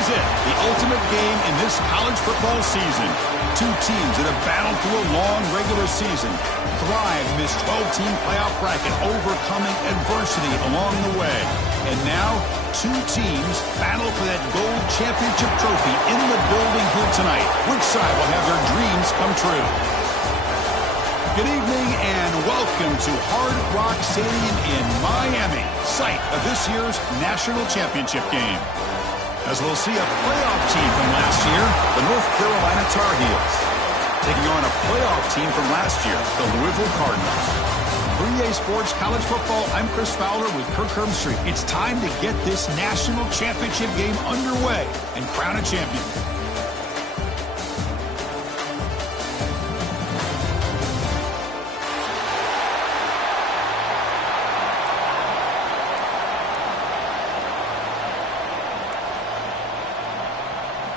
is it, the ultimate game in this college football season. Two teams that have battled through a long regular season, thrived in this 12-team playoff bracket, overcoming adversity along the way. And now, two teams battle for that gold championship trophy in the building here tonight. Which side will have their dreams come true? Good evening and welcome to Hard Rock Stadium in Miami, site of this year's national championship game. As we'll see a playoff team from last year, the North Carolina Tar Heels, taking on a playoff team from last year, the Louisville Cardinals. For EA Sports College Football, I'm Chris Fowler with Kirk Herbstreit. It's time to get this national championship game underway and crown a champion.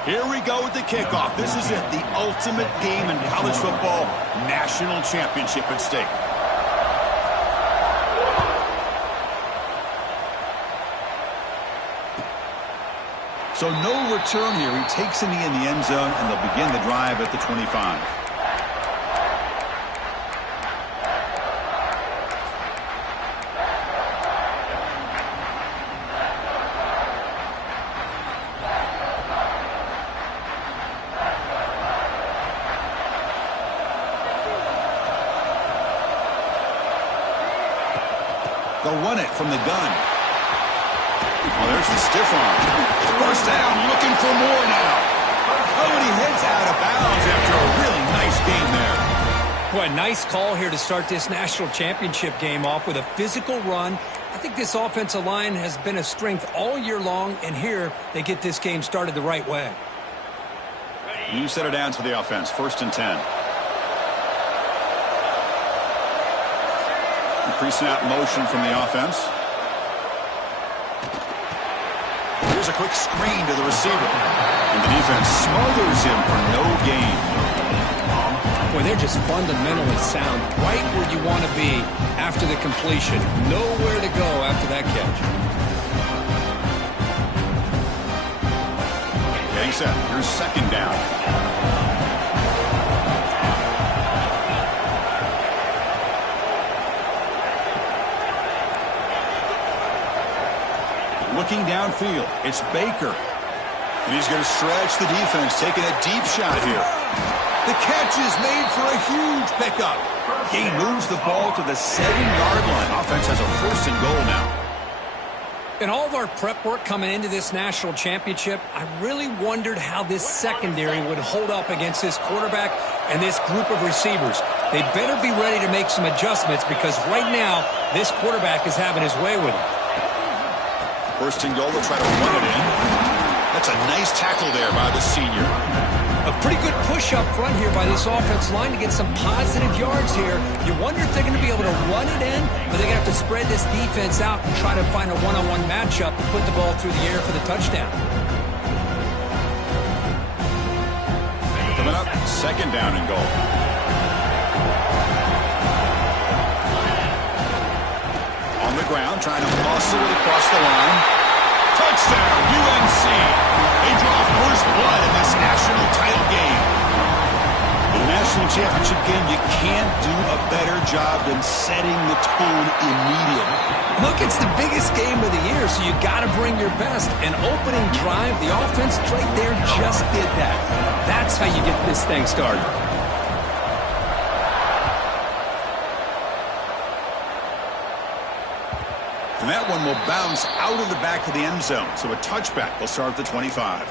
Here we go with the kickoff. This is it, the ultimate game in college football, national championship at stake. So no return here. He takes a knee in the end zone, and they'll begin the drive at the 25. They'll run it from the gun. Oh, there's the stiff arm. First down, looking for more now. Oh, and he heads out of bounds after a really nice game there. Boy, nice call here to start this national championship game off with a physical run. I think this offensive line has been a strength all year long, and here they get this game started the right way. New set of downs for the offense, 1st and 10. Pre-snap motion from the offense. Here's a quick screen to the receiver. And the defense smothers him for no gain. Boy, they're just fundamentally sound, right where you want to be after the completion. Nowhere to go after that catch. Getting set. Here's 2nd down. Looking downfield, it's Baker. And he's going to stretch the defense, taking a deep shot here. The catch is made for a huge pickup. He moves the ball to the 7-yard line. Offense has a 1st and goal now. In all of our prep work coming into this national championship, I really wondered how this secondary would hold up against this quarterback and this group of receivers. They better be ready to make some adjustments because right now, this quarterback is having his way with it. 1st and goal, they'll try to run it in. That's a nice tackle there by the senior. A pretty good push up front here by this offense line to get some positive yards here. You wonder if they're going to be able to run it in, or they're going to have to spread this defense out and try to find a one-on-one matchup to put the ball through the air for the touchdown. Coming up, 2nd down and goal. On the ground, trying to muscle it across the line. Touchdown, UNC. They draw first blood in this national title game. In the national championship game, you can't do a better job than setting the tone immediately. Look, it's the biggest game of the year, so you got to bring your best. An opening drive, the offense right there just did that. That's how you get this thing started. And that one will bounce out of the back of the end zone. So a touchback will start at the 25.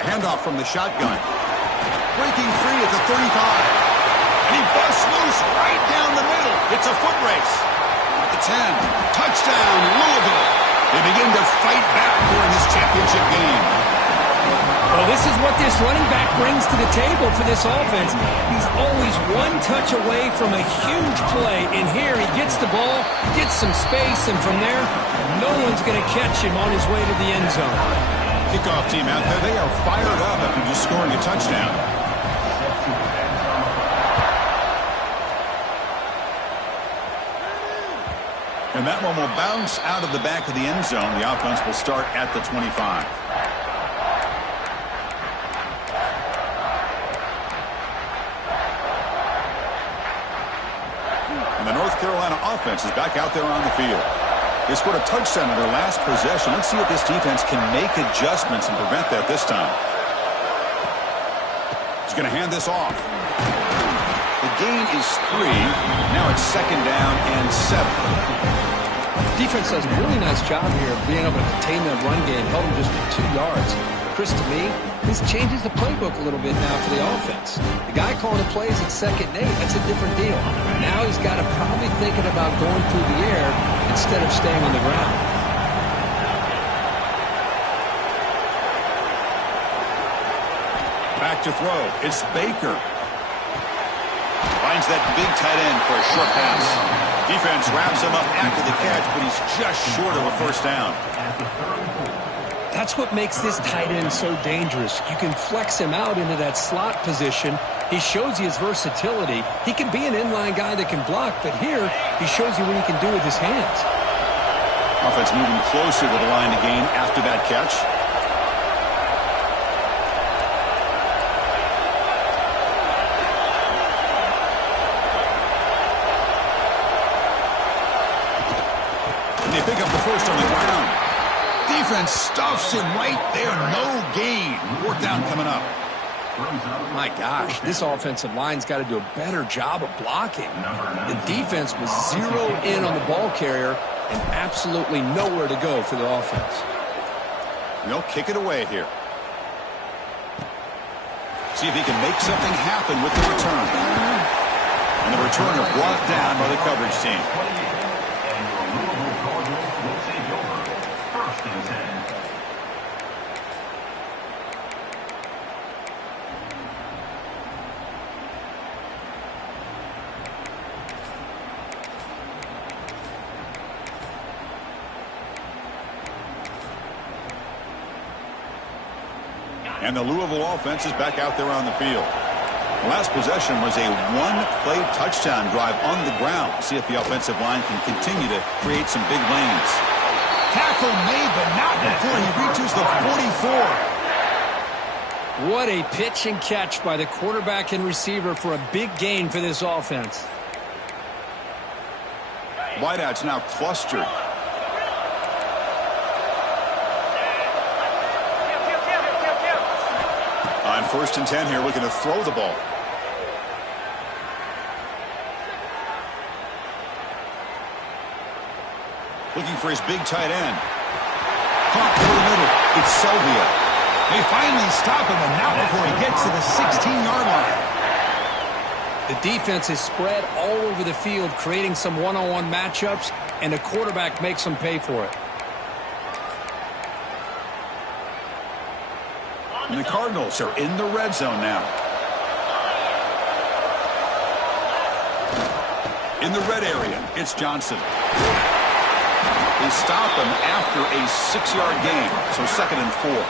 Handoff from the shotgun. Breaking free at the 35. And he busts loose right down the middle. It's a foot race. At the 10. Touchdown, Louisville. They begin to fight back during this championship game. Well, this is what this running back brings to the table for this offense. He's always one touch away from a huge play. And here he gets the ball, gets some space, and from there, no one's going to catch him on his way to the end zone. Kickoff team out there, they are fired up after just scoring a touchdown. And that one will bounce out of the back of the end zone. The offense will start at the 25. And the North Carolina offense is back out there on the field. They scored a touchdown in their last possession. Let's see if this defense can make adjustments and prevent that this time. He's going to hand this off. The gain is 3. Now it's 2nd down and 7. Defense does a really nice job here of being able to contain that run game, held him just for 2 yards. Chris, to me, this changes the playbook a little bit now for the offense. The guy calling the plays at 2nd and 8, that's a different deal. Now he's got to probably thinking about going through the air instead of staying on the ground. Back to throw. It's Baker. Finds that big tight end for a short pass. Defense wraps him up after the catch, but he's just short of a 1st down. That's what makes this tight end so dangerous. You can flex him out into that slot position. He shows you his versatility. He can be an inline guy that can block, but here he shows you what he can do with his hands. Offense moving closer to the line to gain after that catch. They pick up the 1st on the ground. Defense stuffs him right there. No gain. 4th down coming up. My gosh, this offensive line's got to do a better job of blocking. The defense was zeroed in on the ball carrier and absolutely nowhere to go for the offense. They'll kick it away here. See if he can make something happen with the return. And the returner brought down by the coverage team. And the Louisville offense is back out there on the field. The last possession was a one-play touchdown drive on the ground. See if the offensive line can continue to create some big lanes. Tackle made, but not before he reaches the 44. What a pitch and catch by the quarterback and receiver for a big gain for this offense. Wideouts now clustered. On 1st and 10 here, looking to throw the ball. Looking for his big tight end. Caught over the middle. It's Sylvia. They finally stop him, and not before he gets to the 16-yard line. The defense is spread all over the field, creating some one-on-one matchups, and the quarterback makes them pay for it. And the Cardinals are in the red zone now. In the red area, it's Johnson. They stop him after a 6-yard gain, so 2nd and 4.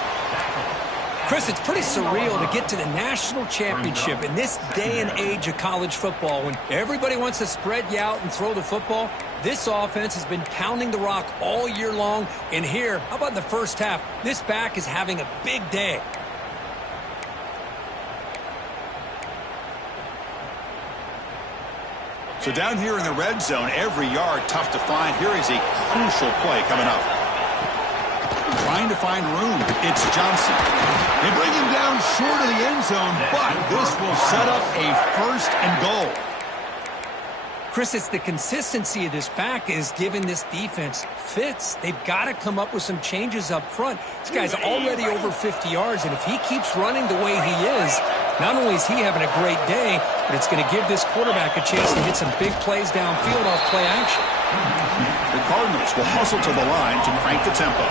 Chris, it's pretty surreal to get to the national championship in this day and age of college football when everybody wants to spread you out and throw the football. This offense has been pounding the rock all year long, and here, how about in the 1st half? This back is having a big day. So down here in the red zone, every yard tough to find. Here is a crucial play coming up. Trying to find room. It's Johnson. They bring him down short of the end zone, but this will set up a 1st and goal. Chris, it's the consistency of this back is giving this defense fits. They've got to come up with some changes up front. This guy's already over 50 yards, and if he keeps running the way he is, not only is he having a great day, but it's going to give this quarterback a chance to hit some big plays downfield off play action. The Cardinals will hustle to the line to crank the tempo.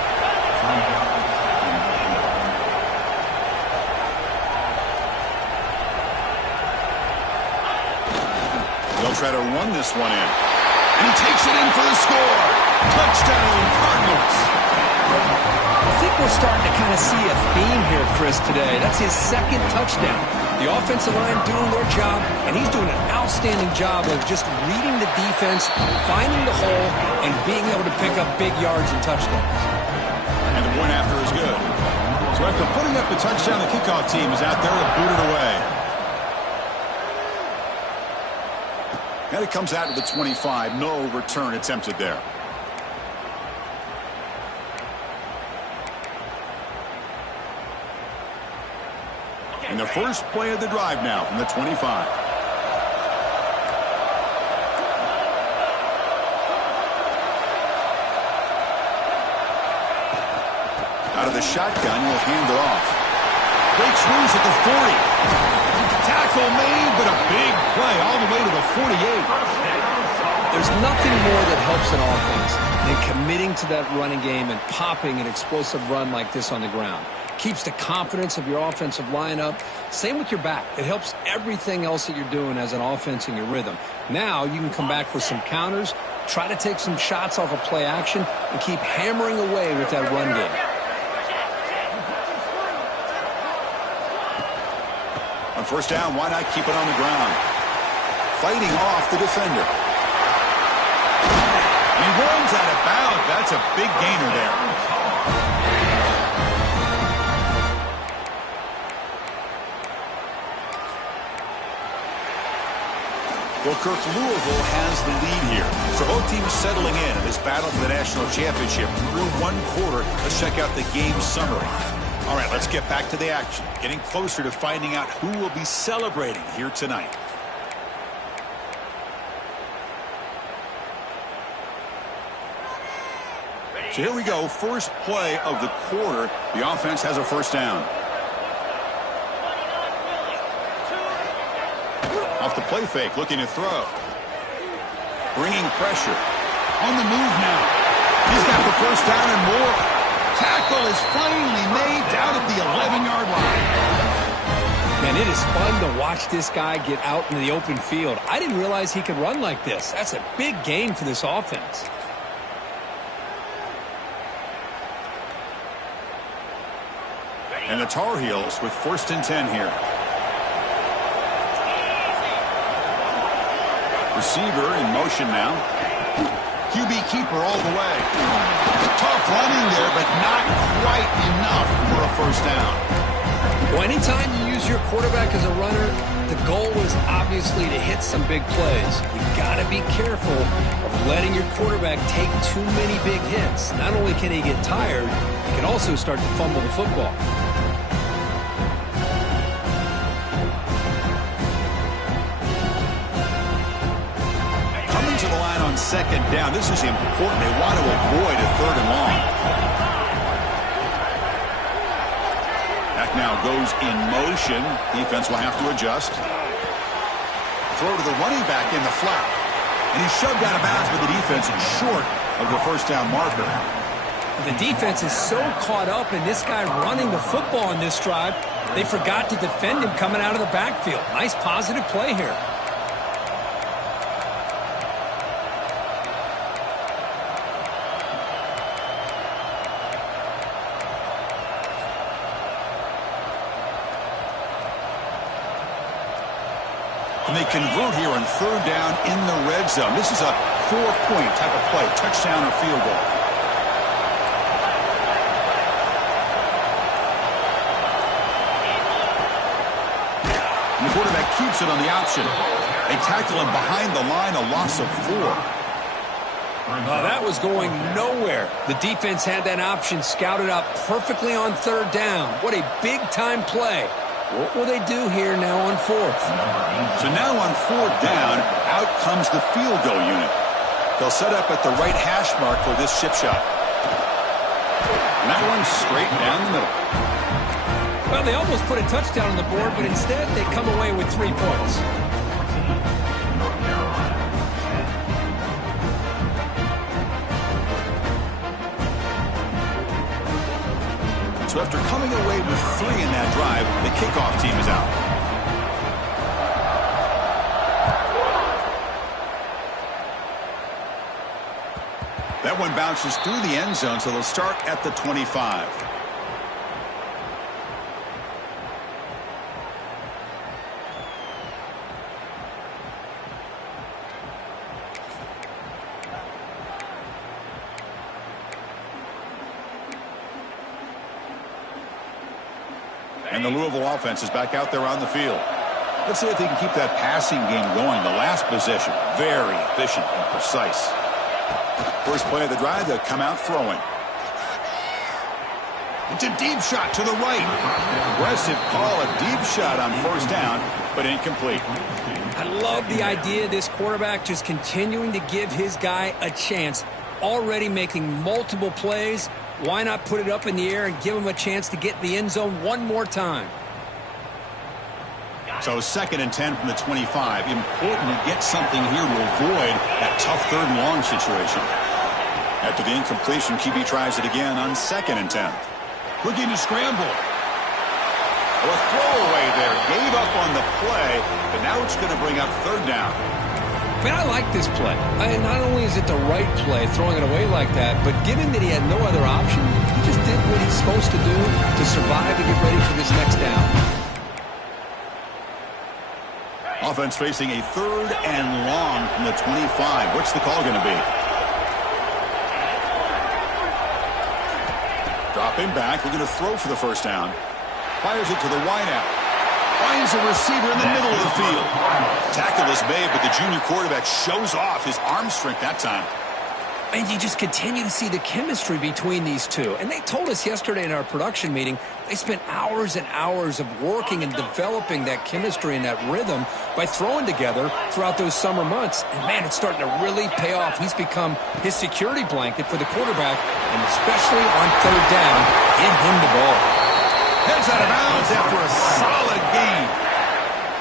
They'll try to run this one in. And he takes it in for the score. Touchdown, Cardinals. I think we're starting to kind of see a theme here, Chris, today. That's his second touchdown. The offensive line doing their job, and he's doing an outstanding job of just reading the defense, finding the hole, and being able to pick up big yards and touchdowns. And the point after is good. So after putting up the touchdown, the kickoff team is out there to boot it away. And it comes out to the 25. No return attempted there. And the first play of the drive now from the 25. Out of the shotgun, will hand it off. Breaks loose at the 40. Tackle made, but a big play all the way to the 48. There's nothing more that helps an offense than committing to that running game and popping an explosive run like this on the ground. Keeps the confidence of your offensive lineup. Same with your back. It helps everything else that you're doing as an offense in your rhythm. Now you can come back with some counters, try to take some shots off of play action, and keep hammering away with that run game. On first down, why not keep it on the ground? Fighting off the defender. He runs out of bounds. That's a big gainer there. Well, Kirk, Louisville has the lead here. So both teams settling in this battle for the national championship through one quarter. Let's check out the game summary. All right, let's get back to the action. Getting closer to finding out who will be celebrating here tonight. So here we go. First play of the quarter. The offense has a first down. Off the play fake, looking to throw. Bringing pressure. On the move now. He's got the first down and more. Tackle is finally made down at the 11-yard line. Man, it is fun to watch this guy get out in the open field. I didn't realize he could run like this. That's a big gain for this offense. And the Tar Heels with first and 10 here. Receiver in motion now. QB keeper all the way. Tough running there, but not quite enough for a first down. Well, anytime you use your quarterback as a runner, the goal is obviously to hit some big plays. You've got to be careful of letting your quarterback take too many big hits. Not only can he get tired, he can also start to fumble the football. To the line on second down. This is important. They want to avoid a third and long. That now goes in motion. Defense will have to adjust. Throw to the running back in the flat. And he's shoved out of bounds with the defense and short of the first down marker. The defense is so caught up in this guy running the football in this drive, they forgot to defend him coming out of the backfield. Nice positive play here. And they convert here on third down in the red zone. This is a 4-point type of play, touchdown or field goal. And the quarterback keeps it on the option. They tackle him behind the line, a loss of 4. That was going nowhere. The defense had that option scouted out perfectly on third down. What a big-time play. What will they do here now on fourth? So now on fourth down, out comes the field goal unit. They'll set up at the right hash mark for this chip shot. And that one's straight down the middle. Well, they almost put a touchdown on the board, but instead they come away with 3 points. So after coming away with 3 in that drive, the kickoff team is out. That one bounces through the end zone, so they'll start at the 25. And the Louisville offense is back out there on the field. Let's see if they can keep that passing game going. The last possession, very efficient and precise. First play of the drive, they'll come out throwing. It's a deep shot to the right. Aggressive call, a deep shot on first down, but incomplete. I love the idea of this quarterback just continuing to give his guy a chance. Already making multiple plays. Why not put it up in the air and give him a chance to get in the end zone one more time? So 2nd and 10 from the 25. Important to get something here to avoid that tough 3rd and long situation. After the incompletion, QB tries it again on 2nd and 10. Looking to scramble. A throwaway there. Gave up on the play, but now it's going to bring up 3rd down. Man, I like this play. Not only is it the right play, throwing it away like that, but given that he had no other option, he just did what he's supposed to do to survive and get ready for this next down. Offense facing a 3rd and long from the 25. What's the call going to be? Dropping back. We're going to throw for the first down. Fires it to the wideout. Finds a receiver in the middle of the field. Tackle is made, but the junior quarterback shows off his arm strength that time. And you just continue to see the chemistry between these two. And they told us yesterday in our production meeting, they spent hours and hours of working and developing that chemistry and that rhythm by throwing together throughout those summer months. And, man, it's starting to really pay off. He's become his security blanket for the quarterback, and especially on 3rd down, get him the ball. Heads out of bounds after a solid gain.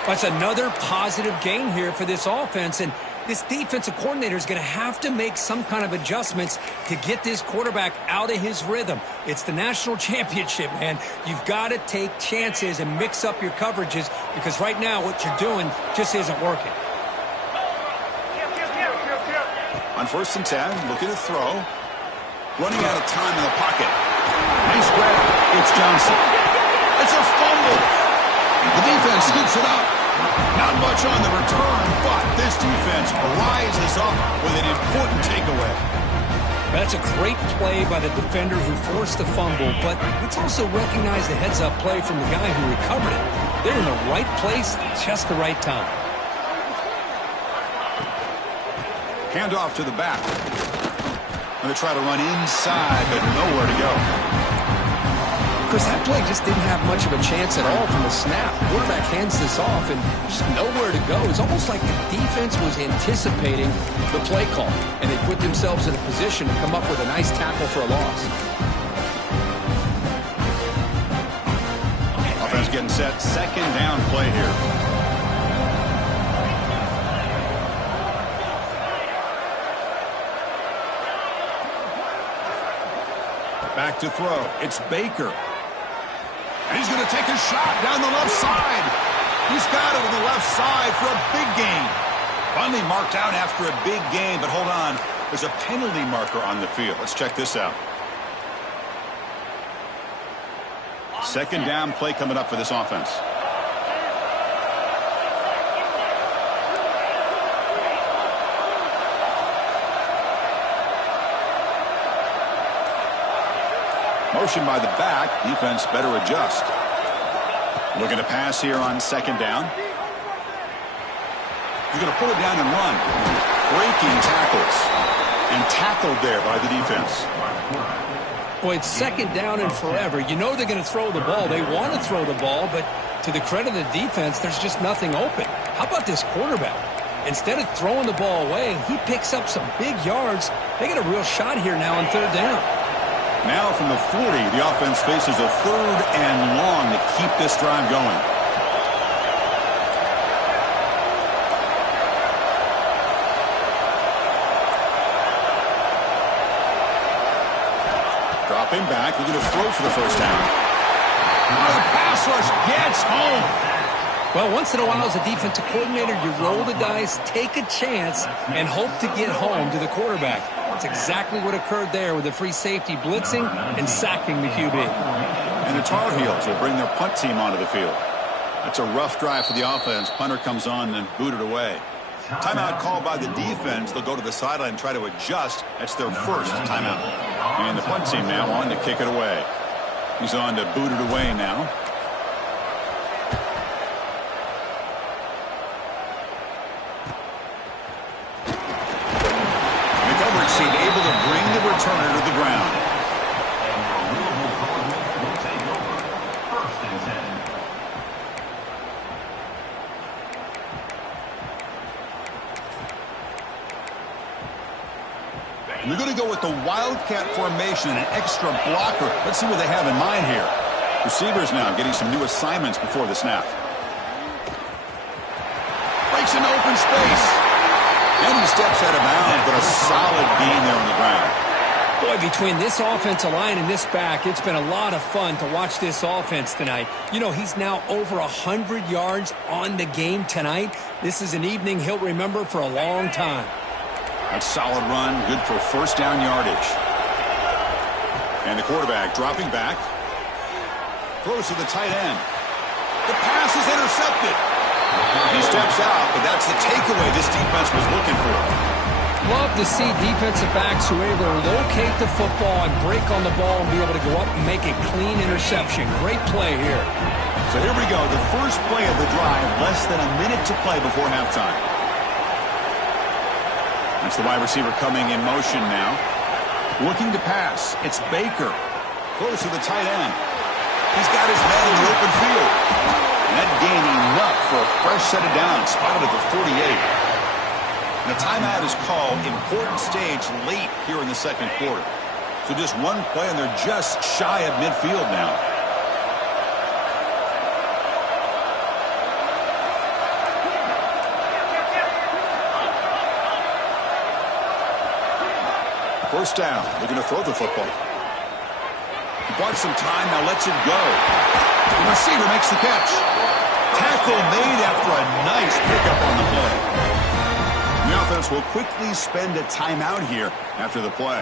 That's another positive gain here for this offense, and this defensive coordinator is going to have to make some kind of adjustments to get this quarterback out of his rhythm. It's the national championship, man. You've got to take chances and mix up your coverages because right now what you're doing just isn't working. On 1st and 10, looking to throw. Running out of time in the pocket. Nice grab. It's Johnson. It's a fumble. The defense scoops it up. Not much on the return, but this defense rises up with an important takeaway. That's a great play by the defender who forced the fumble, but let's also recognize the heads-up play from the guy who recovered it. They're in the right place at just the right time. Handoff to the back. Going to try to run inside, but nowhere to go. Because that play just didn't have much of a chance at all from the snap. The quarterback hands this off and just nowhere to go. It's almost like the defense was anticipating the play call, and they put themselves in a position to come up with a nice tackle for a loss. Offense getting set. 2nd down play here. Back to throw. It's Baker. And he's going to take a shot down the left side. He's got it on the left side for a big gain. Finally marked out after a big gain, but hold on. There's a penalty marker on the field. Let's check this out. 2nd down play coming up for this offense. Motion by the back. Defense better adjust. Looking to pass here on 2nd down. He's going to pull it down and run. Breaking tackles. And tackled there by the defense. Boy, it's 2nd down and forever. You know they're going to throw the ball. They want to throw the ball, but to the credit of the defense, there's just nothing open. How about this quarterback? Instead of throwing the ball away, he picks up some big yards. They get a real shot here now on 3rd down. Now from the 40, the offense faces a 3rd and long to keep this drive going. Dropping back, we're going to throw for the first down. The pass rush gets home. Well, once in a while as a defensive coordinator, you roll the dice, take a chance, and hope to get home to the quarterback. That's exactly what occurred there with the free safety blitzing and sacking the QB. And the Tar Heels will bring their punt team onto the field. That's a rough drive for the offense. Punter comes on and booted away. Timeout called by the defense. They'll go to the sideline and try to adjust. That's their first timeout. And the punt team now on to kick it away. He's on to boot it away now. McElvert seemed able to bring the returner to the ground. And they're going to go with the Wildcat formation and an extra blocker. Let's see what they have in mind here. Receivers now getting some new assignments before the snap. Breaks into open space. And he steps out of bounds, but a solid gain there on the ground. Boy, between this offensive line and this back, it's been a lot of fun to watch this offense tonight. You know, he's now over 100 yards on the game tonight. This is an evening he'll remember for a long time. A solid run, good for first down yardage. And the quarterback dropping back. Throws to the tight end. The pass is intercepted. He steps out, but that's the takeaway this defense was looking for. Love to see defensive backs who are able to locate the football and break on the ball and be able to go up and make a clean interception. Great play here. So here we go, the first play of the drive, less than a minute to play before halftime. That's the wide receiver coming in motion now. Looking to pass. It's Baker. Throws to the tight end. He's got his man in the open field. And that gain enough for a fresh set of downs. Spotted at the 48. And a timeout is called. Important stage late here in the second quarter. So just one play and they're just shy of midfield now. First down. They're going to throw the football. He bought some time, now lets it go. The receiver makes the catch. Tackle made after a nice pickup on the play. The offense will quickly spend a timeout here after the play.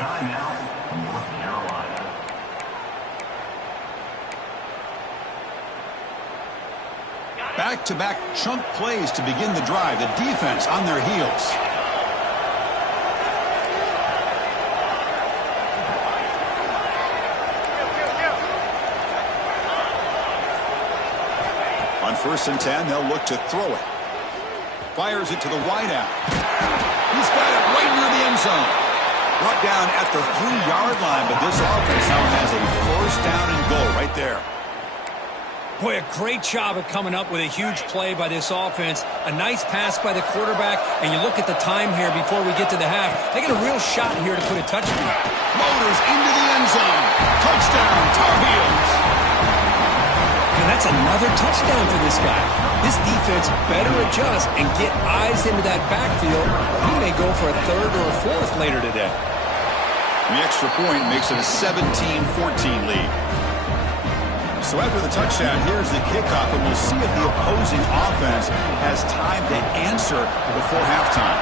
Back-to-back chunk plays to begin the drive. The defense on their heels. On 1st and 10, they'll look to throw it. Fires it to the wideout. He's got it right near the end zone. Brought down at the 3-yard line, but this offense now has a first down and goal right there. Boy, a great job of coming up with a huge play by this offense. A nice pass by the quarterback, and you look at the time here before we get to the half. They get a real shot here to put a touchdown. Motors into the end zone. Touchdown, Tar Heels. And that's another touchdown for this guy. This defense better adjust and get eyes into that backfield. He may go for a third or a fourth later today. And the extra point makes it a 17-14 lead. So after the touchdown, here's the kickoff, and we'll see if the opposing offense has time to answer before halftime.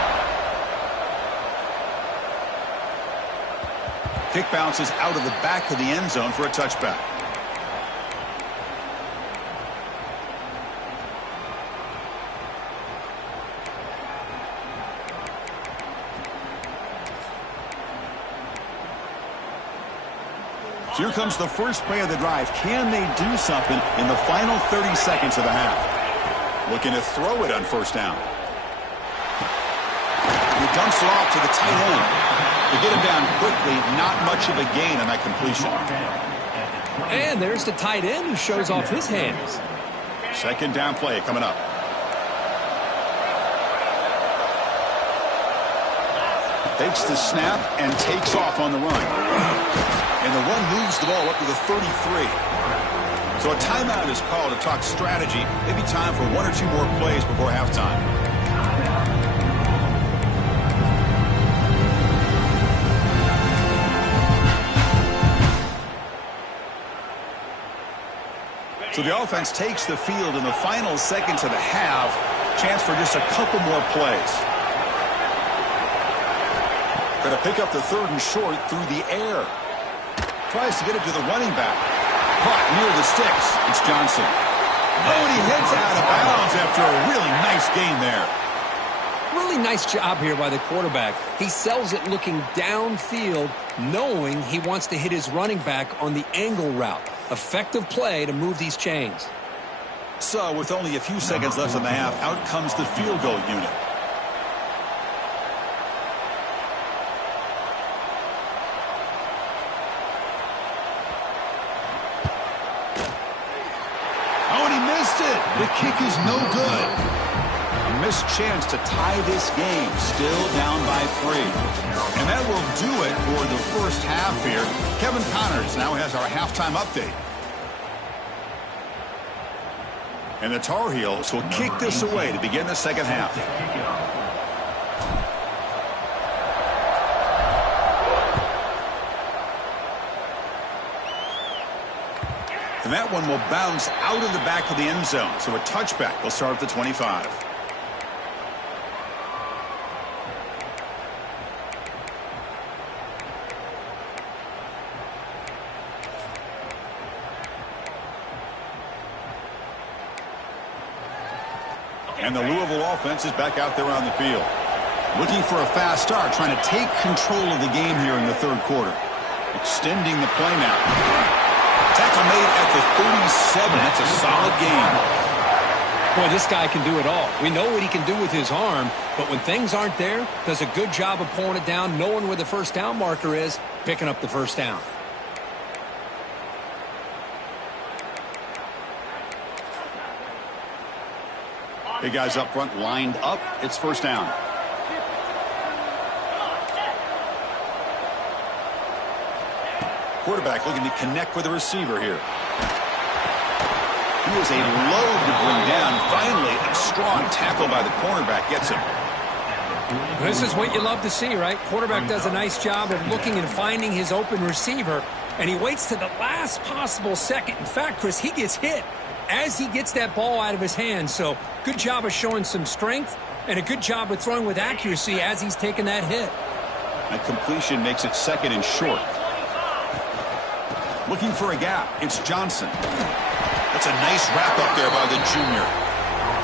Kick bounces out of the back of the end zone for a touchback. Here comes the first play of the drive. Can they do something in the final 30 seconds of the half? Looking to throw it on first down. He dumps it off to the tight end. To get him down quickly, not much of a gain on that completion. And there's the tight end who shows off his hands. Second down play coming up. Takes the snap and takes off on the run. And the run moves the ball up to the 33. So a timeout is called to talk strategy. Maybe time for one or two more plays before halftime. So the offense takes the field in the final seconds of the half. Chance for just a couple more plays. Going to pick up the 3rd and short through the air. Tries to get it to the running back. Caught near the sticks. It's Johnson. Oh, and he heads out of bounds after a really nice gain there. Really nice job here by the quarterback. He sells it looking downfield, knowing he wants to hit his running back on the angle route. Effective play to move these chains. So, with only a few seconds left in the half, out comes the field goal unit. Oh, and he missed it. The kick is no good. A missed chance to tie this game, still down by 3. And that will do it for the first half here. Kevin Connors now has our halftime update. And the Tar Heels will kick this away to begin the second half. And that one will bounce out of the back of the end zone. So a touchback will start at the 25. And the Louisville offense is back out there on the field. Looking for a fast start, trying to take control of the game here in the 3rd quarter. Extending the play now. Tackle made at the 37. That's a solid game. Boy, this guy can do it all. We know what he can do with his arm, but when things aren't there, does a good job of pulling it down, knowing where the first down marker is, picking up the first down. Big guys up front lined up. It's first down. Quarterback looking to connect with the receiver here. He was a load to bring down. Finally, a strong tackle by the cornerback gets him. This is what you love to see, right? Quarterback does a nice job of looking and finding his open receiver, and he waits to the last possible second. In fact, Chris, he gets hit as he gets that ball out of his hands. So good job of showing some strength and a good job of throwing with accuracy as he's taking that hit. A completion makes it 2nd and short. Looking for a gap. It's Johnson. That's a nice wrap up there by the junior.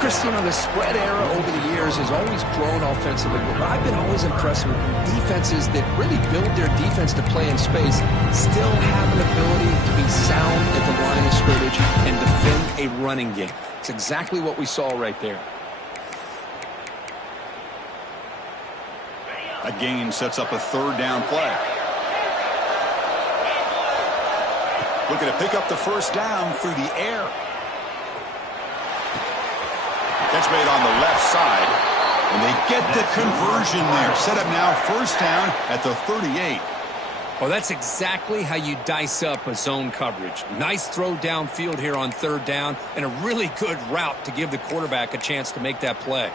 Chris, you know, the spread era over the years has always grown offensively, but I've been always impressed with defenses that really build their defense to play in space, still have an ability to be sound at the line of scrimmage and defend a running game. It's exactly what we saw right there. A gain sets up a 3rd down play. Looking to pick up the first down through the air. Catch made on the left side. And they get the conversion there. Set up now first down at the 38. Well, that's exactly how you dice up a zone coverage. Nice throw downfield here on 3rd down and a really good route to give the quarterback a chance to make that play.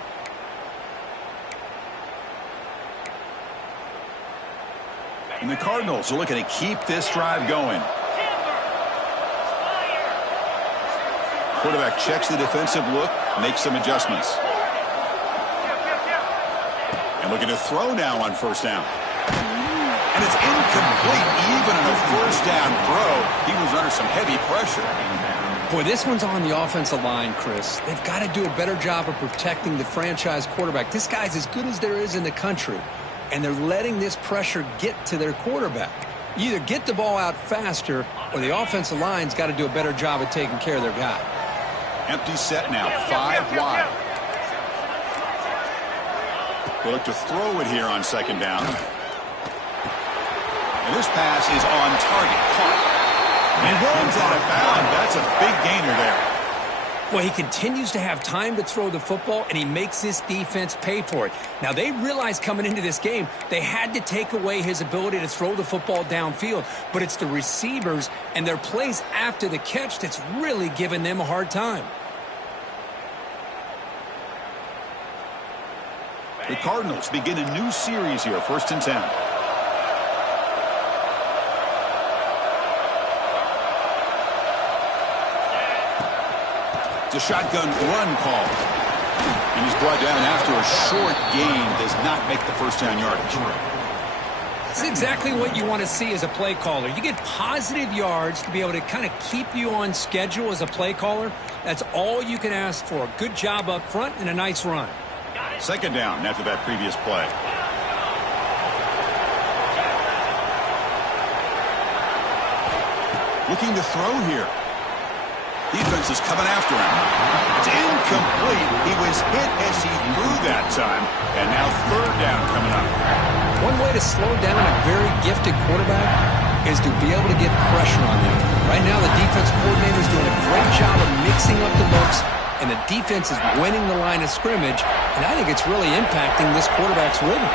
And the Cardinals are looking to keep this drive going. Quarterback checks the defensive look, makes some adjustments. And looking to throw now on first down. And it's incomplete. Even in a first down throw, he was under some heavy pressure. Boy, this one's on the offensive line, Chris. They've got to do a better job of protecting the franchise quarterback. This guy's as good as there is in the country, and they're letting this pressure get to their quarterback. You either get the ball out faster, or the offensive line's got to do a better job of taking care of their guy. Empty set now, 5 wide. They look to throw it here on 2nd down. And this pass is on target, caught. And runs out of bounds. That's a big gainer there. Well, he continues to have time to throw the football, and he makes this defense pay for it. Now, they realized coming into this game, they had to take away his ability to throw the football downfield, but it's the receivers and their plays after the catch that's really giving them a hard time. The Cardinals begin a new series here, 1st and 10. It's a shotgun run call. And he's brought down after a short gain. Does not make the first down yardage. This is exactly what you want to see as a play caller. You get positive yards to be able to kind of keep you on schedule as a play caller. That's all you can ask for. Good job up front and a nice run. Second down after that previous play. Looking to throw here. Defense is coming after him. It's incomplete. He was hit as he threw that time. And now third down coming up. One way to slow down a very gifted quarterback is to be able to get pressure on them. Right now, the defense coordinator is doing a great job of mixing up the looks, and the defense is winning the line of scrimmage, and I think it's really impacting this quarterback's rhythm.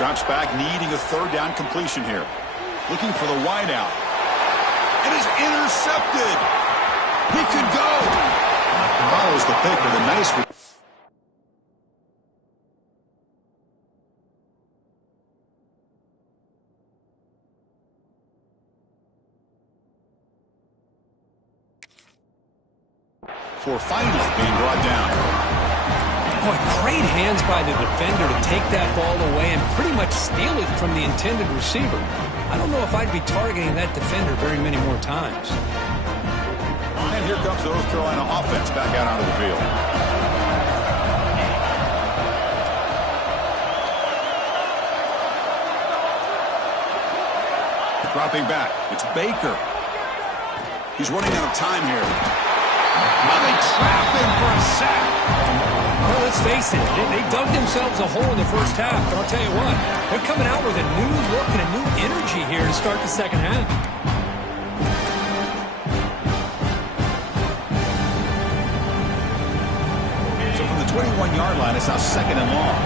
Drops back, needing a third down completion here. Looking for the wide out. It is intercepted. He could go. Follows the pick with a nice... for finally being brought down. Boy, great hands by the defender to take that ball away and pretty much steal it from the intended receiver. I don't know if I'd be targeting that defender very many more times. And here comes the North Carolina offense back out onto the field. Dropping back. It's Baker. He's running out of time here. Now they trap him for a sack. Well, let's face it, they dug themselves a hole in the first half, but I'll tell you what, they're coming out with a new look and a new energy here to start the second half. So from the 21-yard line, it's now second and long.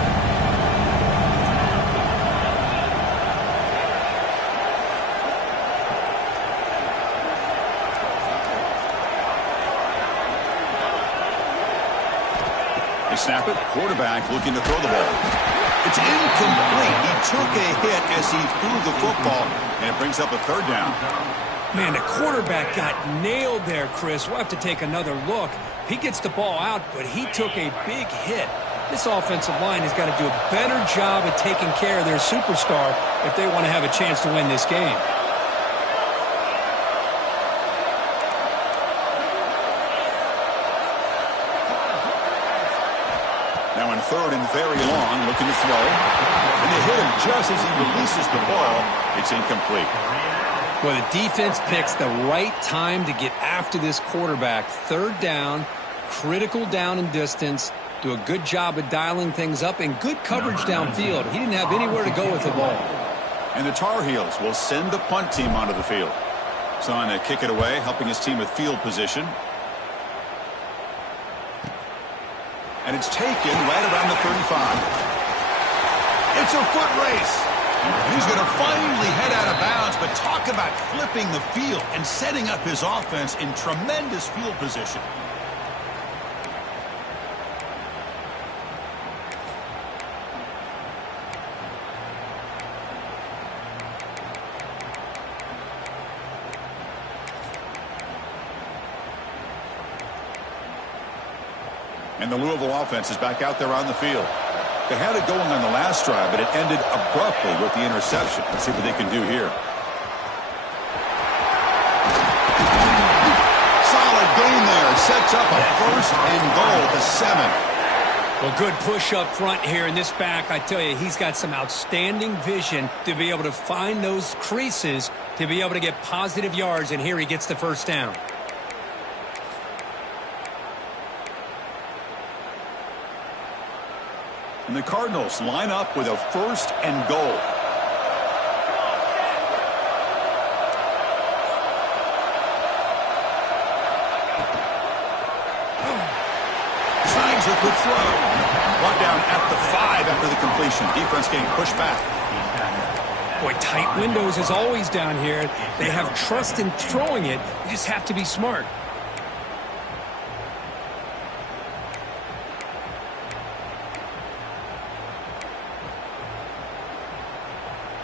Snap it. Quarterback looking to throw the ball. It's incomplete. He took a hit as he threw the football, and it brings up a third down. Man, the quarterback got nailed there, Chris. We'll have to take another look. He gets the ball out, but he took a big hit. This offensive line has got to do a better job of taking care of their superstar if they want to have a chance to win this game. Now in third and very long, looking to throw. And they hit him just as he releases the ball. It's incomplete. Well, the defense picks the right time to get after this quarterback. Third down, critical down and distance. Do a good job of dialing things up and good coverage downfield. He didn't have anywhere to go with the ball. And the Tar Heels will send the punt team onto the field. So on to kick it away, helping his team with field position. And it's taken right around the 35. It's a foot race. He's going to finally head out of bounds, but talk about flipping the field and setting up his offense in tremendous field position. And the Louisville offense is back out there on the field. They had it going on the last drive, but it ended abruptly with the interception. Let's see what they can do here. Solid gain there. Sets up a first and goal at the 7. Well, good push up front here in this back. I tell you, he's got some outstanding vision to be able to find those creases to be able to get positive yards, and here he gets the first down. And the Cardinals line up with a first and goal. Signs a good throw. Brought down at the 5 after the completion. Defense getting pushed back. Boy, tight windows is always down here. They have trust in throwing it. You just have to be smart.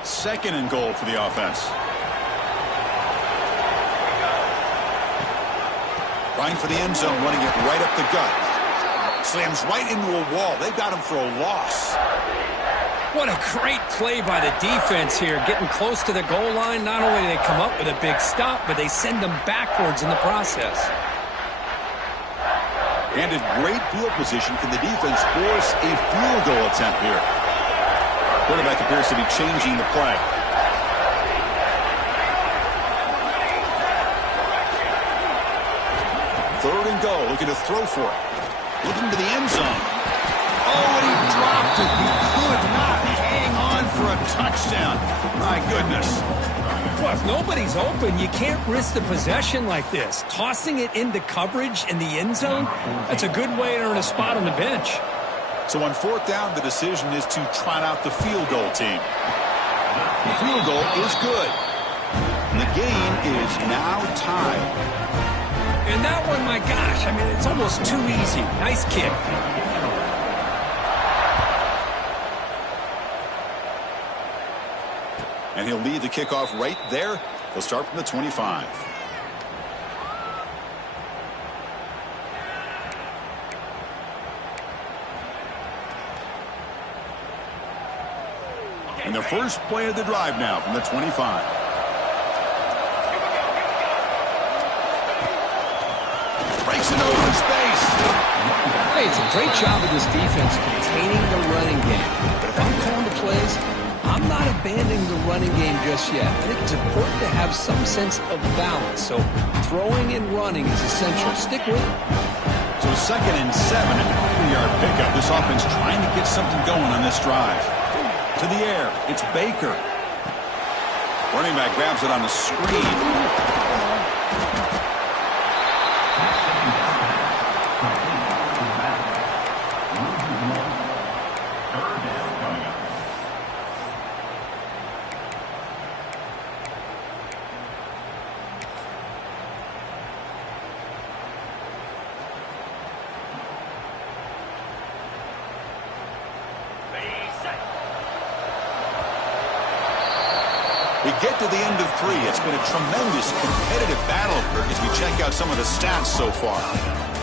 Second and goal for the offense. Trying for the end zone, running it right up the gut. Slams right into a wall. They've got him for a loss. What a great play by the defense here. Getting close to the goal line, not only do they come up with a big stop, but they send them backwards in the process. And in great field position, can the defense force a field goal attempt here? Quarterback appears to be changing the play. Third and goal, looking to throw for it. Looking to the end zone. Oh, and he dropped it. He could not hang on for a touchdown. My goodness. Well, if nobody's open, you can't risk the possession like this. Tossing it into coverage in the end zone, that's a good way to earn a spot on the bench. So on fourth down, the decision is to trot out the field goal team. The field goal is good. And the game is now tied. And that one, my gosh, I mean, it's almost too easy. Nice kick. And he'll lead the kickoff right there. He'll start from the 25. And the first play of the drive now from the 25. Breaks it over space. Hey, it's a great job of this defense containing the running game. But if I'm calling the plays, I'm not abandoning the running game just yet. I think it's important to have some sense of balance. So throwing and running is essential. Stick with it. So 2nd and 7 and a 3-yard pickup. This offense trying to get something going on this drive. To the air. It's Baker. Running back grabs it on the screen. We get to the end of 3. It's been a tremendous competitive battle as we check out some of the stats so far.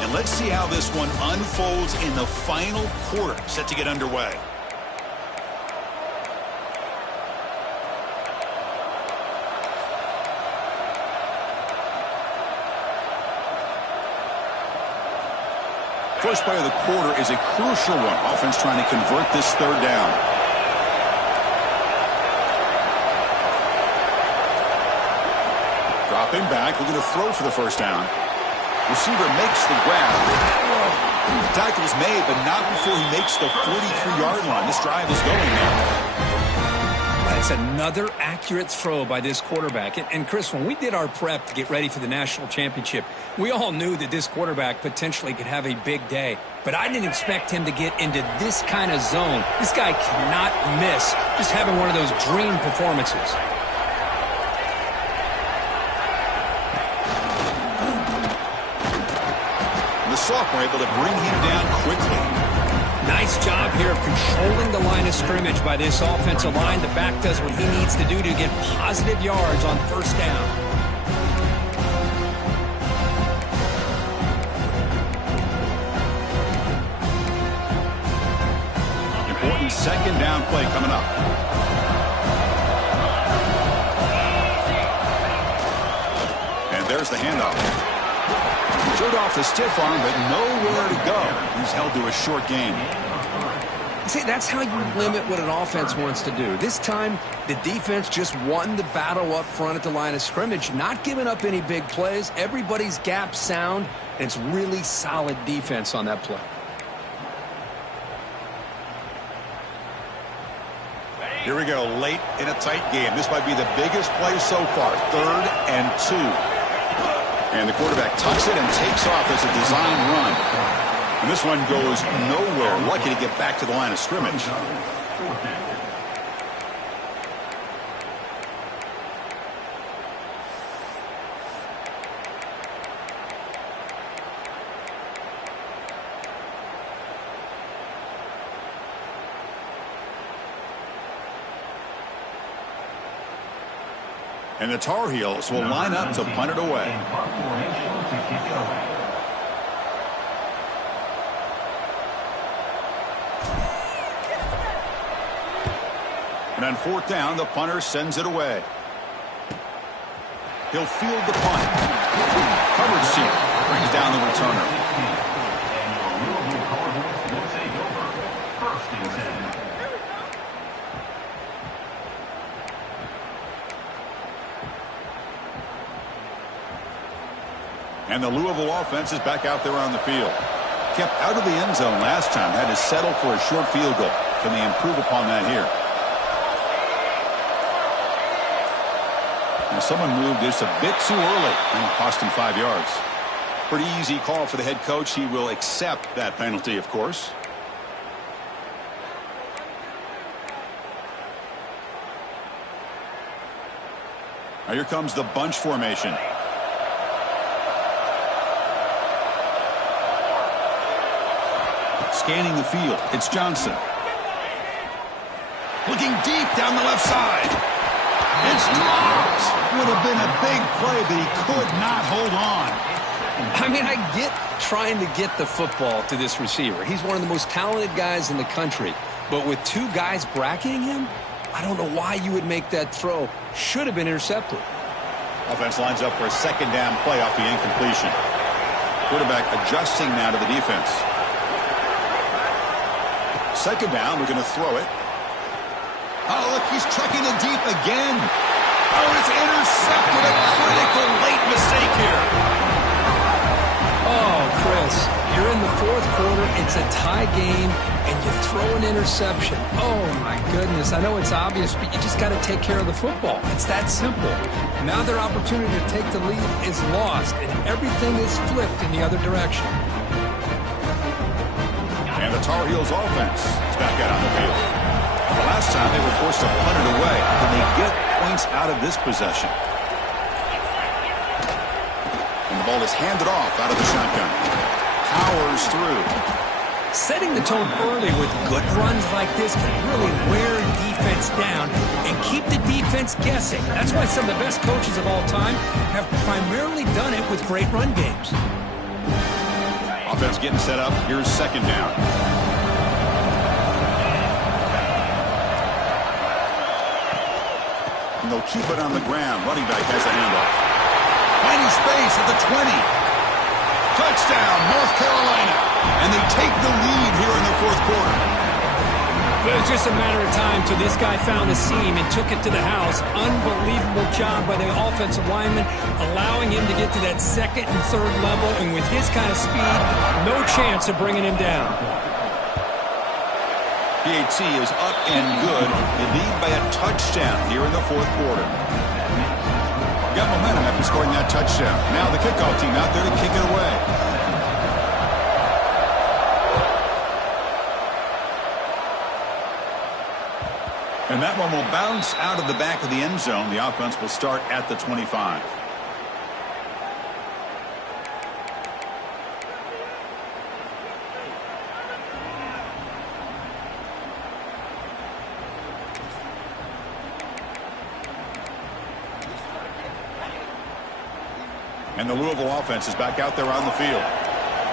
And let's see how this one unfolds in the final quarter, set to get underway. First play of the quarter is a crucial one. Offense trying to convert this third down. Dropping back, looking to throw for the first down. Receiver makes the grab. The tackle is made, but not before he makes the 43-yard line. This drive is going now. That's another accurate throw by this quarterback. And Chris, when we did our prep to get ready for the national championship, we all knew that this quarterback potentially could have a big day. But I didn't expect him to get into this kind of zone. This guy cannot miss just having one of those dream performances. The sophomore able to bring him down quickly. Nice job here of controlling the line of scrimmage by this offensive line. The back does what he needs to do to get positive yards on first down. Important second down play coming up. And there's the handoff. Showed off the stiff arm, but nowhere to go. He's held to a short gain. See, that's how you limit what an offense wants to do. This time, the defense just won the battle up front at the line of scrimmage, not giving up any big plays. Everybody's gap sound, and it's really solid defense on that play. Here we go, late in a tight game. This might be the biggest play so far. 3rd and 2. And the quarterback tucks it and takes off as a design run. And this one goes nowhere. Lucky to get back to the line of scrimmage. And the Tar Heels will line up to punt it away. And on fourth down, the punter sends it away. He'll field the punt. Coverage team brings down the returner. And the Louisville offense is back out there on the field. Kept out of the end zone last time, had to settle for a short field goal. Can they improve upon that here? Now someone moved this a bit too early and it cost him 5 yards. Pretty easy call for the head coach. He will accept that penalty, of course. Now here comes the bunch formation. Scanning the field, it's Johnson. Looking deep down the left side. It's dropped. Would have been a big play, but he could not hold on. I mean, I get trying to get the football to this receiver. He's one of the most talented guys in the country. But with two guys bracketing him, I don't know why you would make that throw. Should have been intercepted. Offense lines up for a second down play off the incompletion. Quarterback adjusting now to the defense. Second down, we're going to throw it. Oh, look, he's trucking it deep again. Oh, it's intercepted. A critical late mistake here. Oh, Chris, you're in the fourth quarter. It's a tie game, and you throw an interception. Oh, my goodness. I know it's obvious, but you just got to take care of the football. It's that simple. Now their opportunity to take the lead is lost, and everything is flipped in the other direction. And the Tar Heels offense is back out on the field. The last time they were forced to punt it away. Can they get points out of this possession? And the ball is handed off out of the shotgun. Powers through. Setting the tone early with good runs like this can really wear defense down and keep the defense guessing. That's why some of the best coaches of all time have primarily done it with great run games. Offense getting set up. Here's second down. And they'll keep it on the ground. Running back has the handoff. Finding space at the 20. Touchdown, North Carolina. And they take the lead here in the fourth quarter. It was just a matter of time till this guy found a seam and took it to the house. Unbelievable job by the offensive lineman, allowing him to get to that second and third level. And with his kind of speed, no chance of bringing him down. PAT is up and good. They lead by a touchdown here in the fourth quarter. Got momentum after scoring that touchdown. Now the kickoff team out there to kick it away. And that one will bounce out of the back of the end zone. The offense will start at the 25. And the Louisville offense is back out there on the field.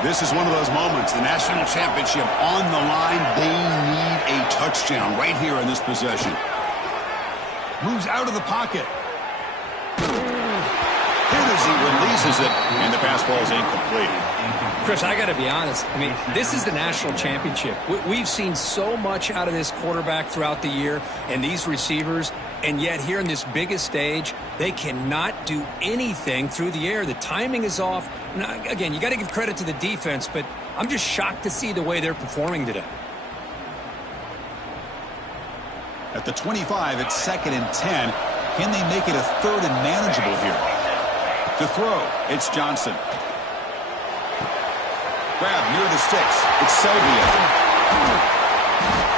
This is one of those moments, the national championship on the line. They need a touchdown right here in this possession. Moves out of the pocket. Hit as he releases it, and the pass ball is incomplete. Chris, I got to be honest. I mean, this is the national championship. We've seen so much out of this quarterback throughout the year and these receivers, and yet here in this biggest stage, they cannot do anything through the air. The timing is off. Now, again, you got to give credit to the defense, but I'm just shocked to see the way they're performing today. At the 25, it's 2nd and 10. Can they make it a third and manageable here? To throw, it's Johnson. Grab near the sticks. It's Selvia.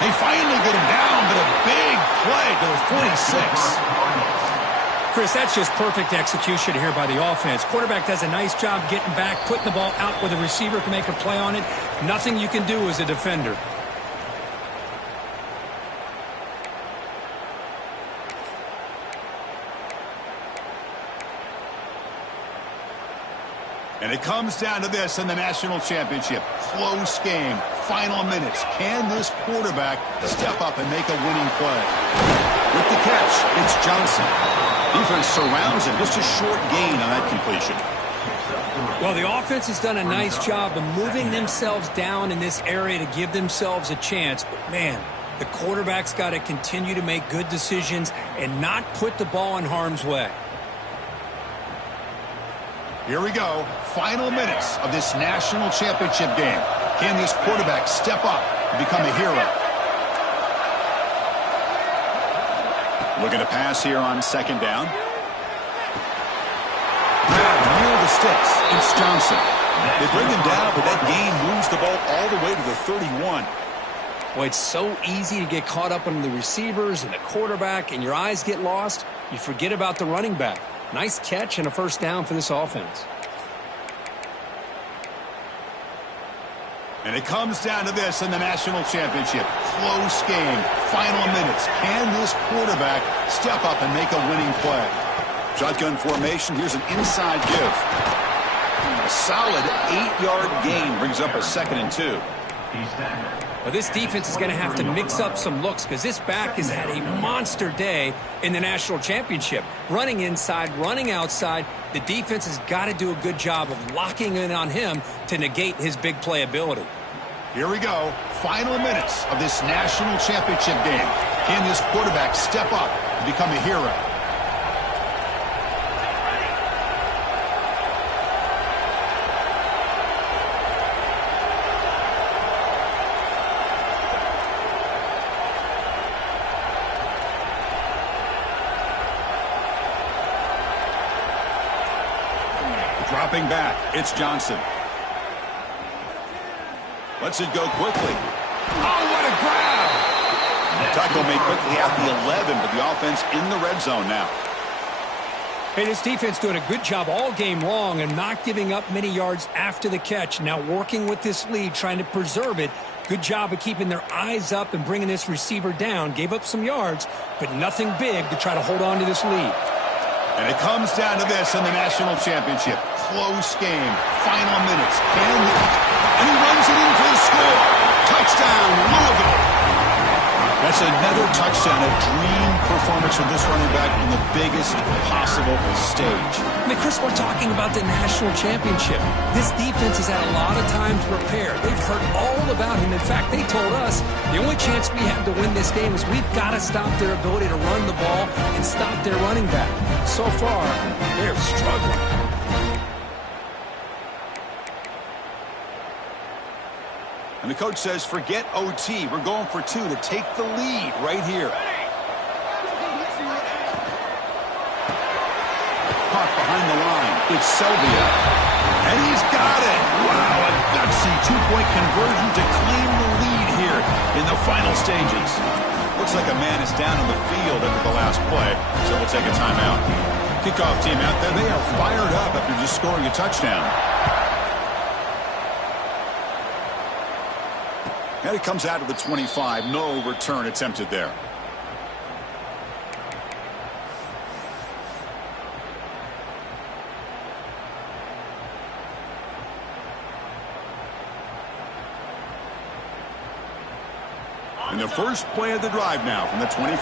They finally get him down, but a big play to the 46. Chris, that's just perfect execution here by the offense. Quarterback does a nice job getting back, putting the ball out where the receiver can make a play on it. Nothing you can do as a defender. And it comes down to this in the national championship. Close game. Final minutes. Can this quarterback step up and make a winning play? It's Johnson. Defense surrounds him. Just a short gain on that completion. Well, the offense has done a nice job of moving themselves down in this area to give themselves a chance. But, man, the quarterback's got to continue to make good decisions and not put the ball in harm's way. Here we go. Final minutes of this national championship game. Can this quarterback step up and become a hero? Looking to pass here on second down. Near the sticks. It's Johnson. They bring him down, but that gain moves the ball all the way to the 31. Well, it's so easy to get caught up on the receivers and the quarterback, and your eyes get lost. You forget about the running back. Nice catch and a first down for this offense. And it comes down to this in the national championship. Close game. Final minutes. Can this quarterback step up and make a winning play? Shotgun formation. Here's an inside give. A solid 8-yard gain brings up a 2nd and 2. Well, this defense is going to have to mix up some looks because this back has had a monster day in the national championship. Running inside, running outside. The defense has got to do a good job of locking in on him to negate his big play ability. Here we go. Final minutes of this national championship game. Can this quarterback step up and become a hero? Dropping back, it's Johnson. Lets it go quickly. Oh, what a grab! Tackle made quickly at the 11, but the offense in the red zone now. Hey, this defense doing a good job all game long and not giving up many yards after the catch. Now working with this lead, trying to preserve it. Good job of keeping their eyes up and bringing this receiver down. Gave up some yards, but nothing big to try to hold on to this lead. And it comes down to this in the national championship. Close game. Final minutes. And he runs it in for the score. Touchdown, Louisville. That's another touchdown. A dream performance from this running back on the biggest possible stage. I mean, Chris, we're talking about the national championship. This defense has had a lot of time to prepare. They've heard all about him. In fact, they told us the only chance we have to win this game is we've got to stop their ability to run the ball and stop their running back. So far, they're struggling. And the coach says, forget OT. We're going for 2 to take the lead right here. Caught behind the line. It's Selvia. And he's got it. Wow, a gutsy 2-point conversion to claim the lead here in the final stages. Looks like a man is down on the field after the last play, so we'll take a timeout. Kickoff team out there, they are fired up after just scoring a touchdown. And it comes out of the 25. No return attempted there. And the first play of the drive now from the 25.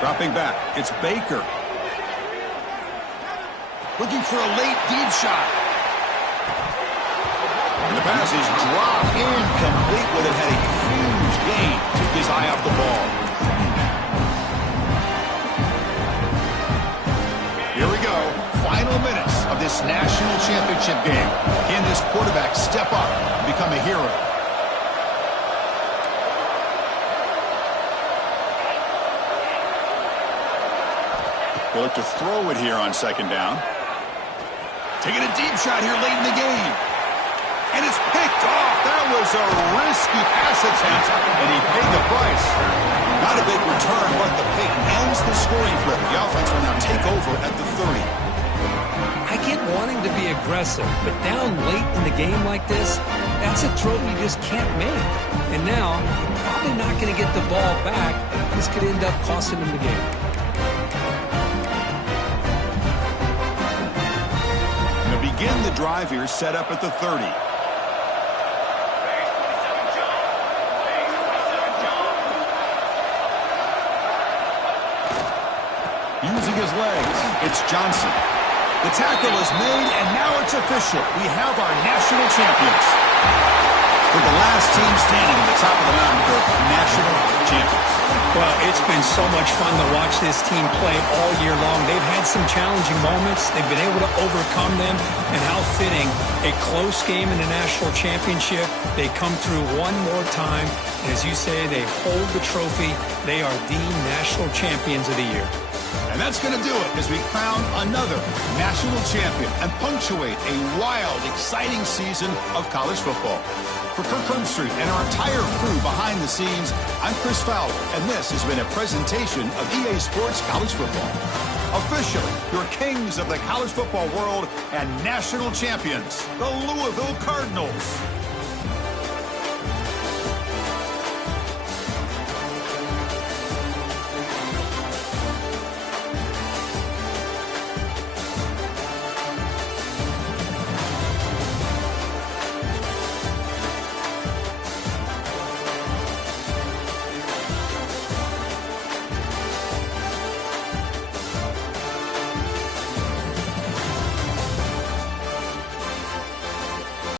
Dropping back, it's Baker. Looking for a late deep shot. And the pass is dropped incomplete. Would have had a huge gain. Took his eye off the ball. Here we go. Final minutes of this national championship game. Can this quarterback step up and become a hero? They look to throw it here on second down. Taking a deep shot here late in the game. And it's picked off. That was a risky pass attempt, and he paid the price. Not a big return, but the pick ends the scoring flip. The offense will now take over at the 30. I get wanting to be aggressive, but down late in the game like this, that's a throw you just can't make. And now, you're probably not going to get the ball back. This could end up costing them the game. Begin the drive here, set up at the 30. using his legs. It's Johnson. The tackle is made, and now it's official. We have our national champions. For the last team standing at the top of the mountain, the national champions. Well, it's been so much fun to watch this team play all year long. They've had some challenging moments. They've been able to overcome them. And how fitting, a close game in the national championship. They come through one more time. And as you say, they hold the trophy. They are the national champions of the year. And that's going to do it as we crown another national champion and punctuate a wild, exciting season of college football. For Kirk Herbstreit and our entire crew behind the scenes, I'm Chris Fowler, and this has been a presentation of EA Sports College Football. Officially, your kings of the college football world and national champions, the Louisville Cardinals.